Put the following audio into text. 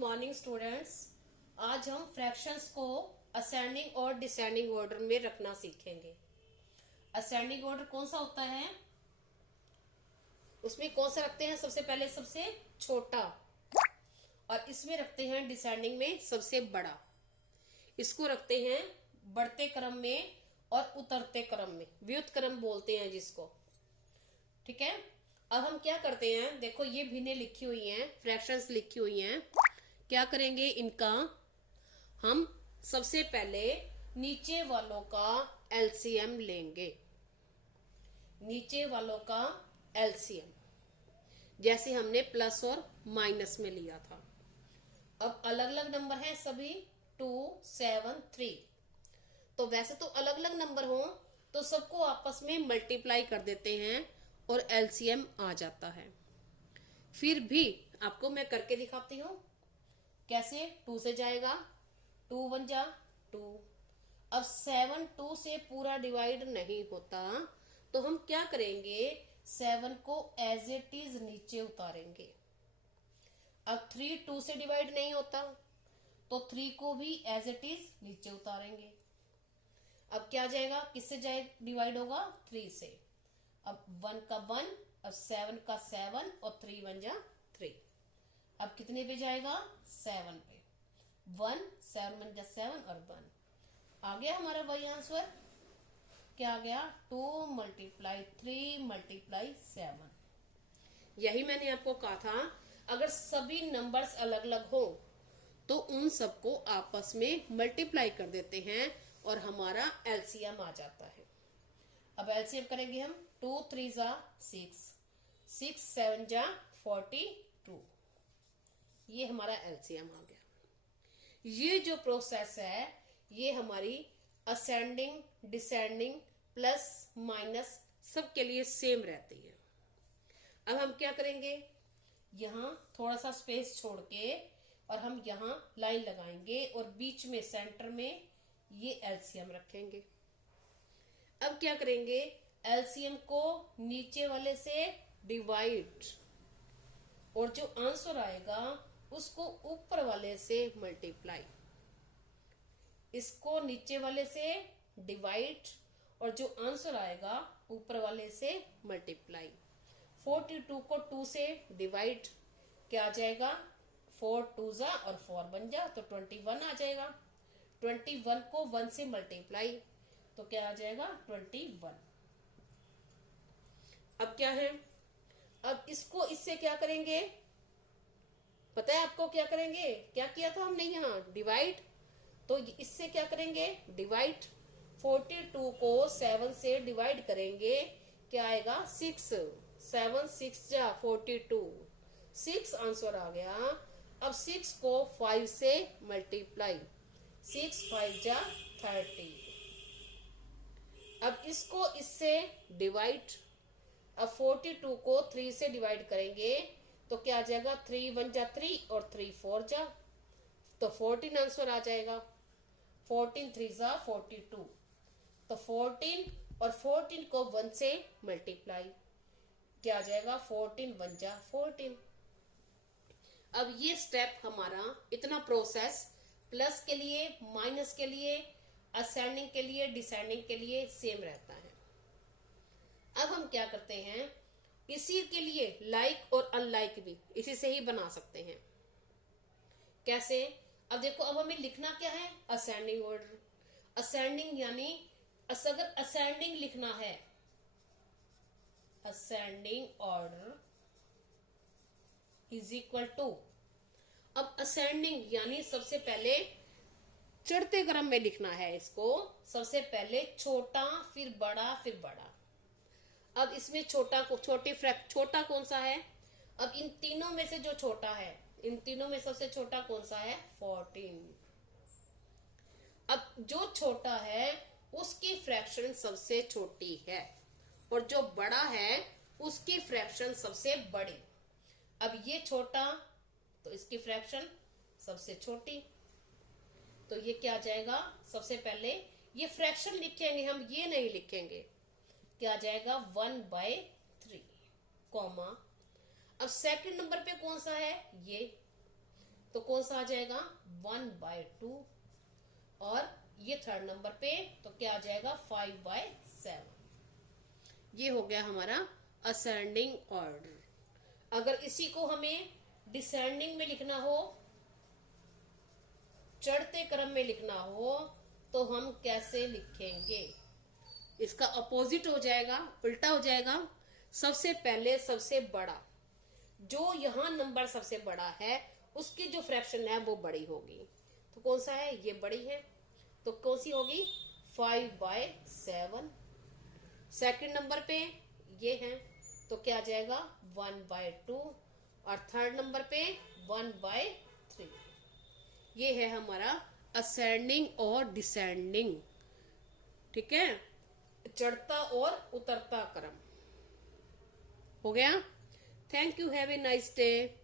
Morning students. आज हम fractions को असेंडिंग और डिसेंडिंग ऑर्डर में रखना सीखेंगे। असेंडिंग ऑर्डर कौन सा होता है, उसमें कौन सा रखते हैं? सबसे पहले सबसे छोटा, और इसमें रखते हैं डिसेंडिंग में सबसे बड़ा। इसको रखते हैं बढ़ते क्रम में और उतरते क्रम में, व्युत क्रम बोलते हैं जिसको। ठीक है, अब हम क्या करते हैं, देखो ये भिन्नें लिखी हुई हैं, फ्रैक्शंस लिखी हुई हैं। क्या करेंगे इनका, हम सबसे पहले नीचे वालों का एलसीएम लेंगे। नीचे वालों का एलसीएम जैसे हमने प्लस और माइनस में लिया था। अब अलग अलग नंबर हैं सभी, 2, 7, 3। तो वैसे तो अलग अलग नंबर हो तो सबको आपस में मल्टीप्लाई कर देते हैं और एलसीएम आ जाता है। फिर भी आपको मैं करके दिखाती हूं कैसे। 2 से जाएगा, 2 1 जा 2। अब 7 2 से पूरा डिवाइड नहीं होता तो हम क्या करेंगे, 7 को एज इट इज नीचे उतारेंगे। अब 3 2 से डिवाइड नहीं होता तो 3 को भी एज इट इज नीचे उतारेंगे। अब क्या जाएगा, किससे जाए डिवाइड होगा, 3 से। अब 1 का 1, अब 7 का 7 और 3 1 जा 3। अब कितने पे जाएगा, 7 पे। 1 7 1 जा 7 और 1 आ गया हमारा वही आंसर। क्या आ गया, 2 × 3 × 7। यही मैंने आपको कहा था, अगर सभी नंबर्स अलग अलग हो तो उन सबको आपस में मल्टीप्लाई कर देते हैं और हमारा एलसीएम आ जाता है। अब एलसीएम करेंगे हम, 2 3 जा 6, 6 7 जा 42। ये हमारा एलसीएम आ गया। ये जो प्रोसेस है ये हमारी असेंडिंग, डिसेंडिंग, प्लस माइनस सबके लिए सेम रहती है। अब हम क्या करेंगे, यहां थोड़ा सा स्पेस छोड़ के और हम यहां लाइन लगाएंगे और बीच में सेंटर में ये एलसीएम रखेंगे। अब क्या करेंगे, एलसीएम को नीचे वाले से डिवाइड और जो आंसर आएगा उसको ऊपर वाले से मल्टीप्लाई। इसको नीचे वाले से डिवाइड और जो आंसर आएगा ऊपर वाले से मल्टीप्लाई। 42 को 2 से डिवाइड, क्या आ जाएगा, 4 2 जा और 4 बन जा तो 21 आ जाएगा। 21 को 1 से मल्टीप्लाई तो क्या आ जाएगा, 21। अब क्या है, अब इसको इससे क्या करेंगे, पता है आपको क्या करेंगे, क्या किया था हमने यहाँ, डिवाइड। तो इससे क्या करेंगे, डिवाइड। 42 को 7 से डिवाइड करेंगे, क्या आएगा, 6। 7 6 जा 42, 6 आंसर आ गया। अब 6 को 5 से मल्टीप्लाई, 6 5 जा 30। अब इसको इससे डिवाइड। अब 42 को 3 से डिवाइड करेंगे तो क्या आ जाएगा, 3 1 जा 3 और 3 4 जा तो 14 आंसर आ जाएगा। 14 3 जा 42 तो 14 और 14 को 1 से मल्टीप्लाई, क्या आ जाएगा, 14 1 जा 14। अब ये स्टेप हमारा, इतना प्रोसेस प्लस के लिए, माइनस के लिए, असेंडिंग के लिए, डिसेंडिंग के लिए सेम रहता है। अब हम क्या करते हैं, इसी के लिए लाइक और अनलाइक भी इसी से ही बना सकते हैं। कैसे, अब देखो, अब हमें लिखना क्या है, असेंडिंग ऑर्डर। असेंडिंग यानी अगर असेंडिंग लिखना है, ascending order is equal to, अब असेंडिंग यानी सबसे पहले चढ़ते क्रम में लिखना है इसको। सबसे पहले छोटा, फिर बड़ा, फिर बड़ा। अब इसमें छोटा छोटा कौन सा है, अब इन तीनों में से जो छोटा है, इन तीनों में सबसे छोटा कौन सा है, 14। अब जो छोटा है उसकी फ्रैक्शन सबसे छोटी है और जो बड़ा है उसकी फ्रैक्शन सबसे बड़ी। अब ये छोटा तो इसकी फ्रैक्शन सबसे छोटी, तो ये क्या आ जाएगा, सबसे पहले ये फ्रैक्शन लिखेंगे हम, ये नहीं लिखेंगे। क्या आ जाएगा, 1/3 कॉमा। अब सेकंड नंबर पे कौन सा है, ये तो कौन सा आ जाएगा 1/2, और ये थर्ड नंबर पे तो क्या आ जाएगा 5/7। ये हो गया हमारा असेंडिंग ऑर्डर। अगर इसी को हमें डिसेंडिंग में लिखना हो, चढ़ते क्रम में लिखना हो, तो हम कैसे लिखेंगे? इसका अपोजिट हो जाएगा, उल्टा हो जाएगा। सबसे पहले सबसे बड़ा, जो यहाँ नंबर सबसे बड़ा है उसकी जो फ्रैक्शन है वो बड़ी होगी। तो कौन सा है? ये बड़ी है, तो कौन सी होगी 5/7। सेकंड नंबर पे ये है, तो क्या आ जाएगा 1/2, और थर्ड नंबर पे 1/3। ये है हमारा असेंडिंग और डिसेंडिंग। ठीक है, चढ़ता और उतरता क्रम हो गया। Thank you, have a nice day.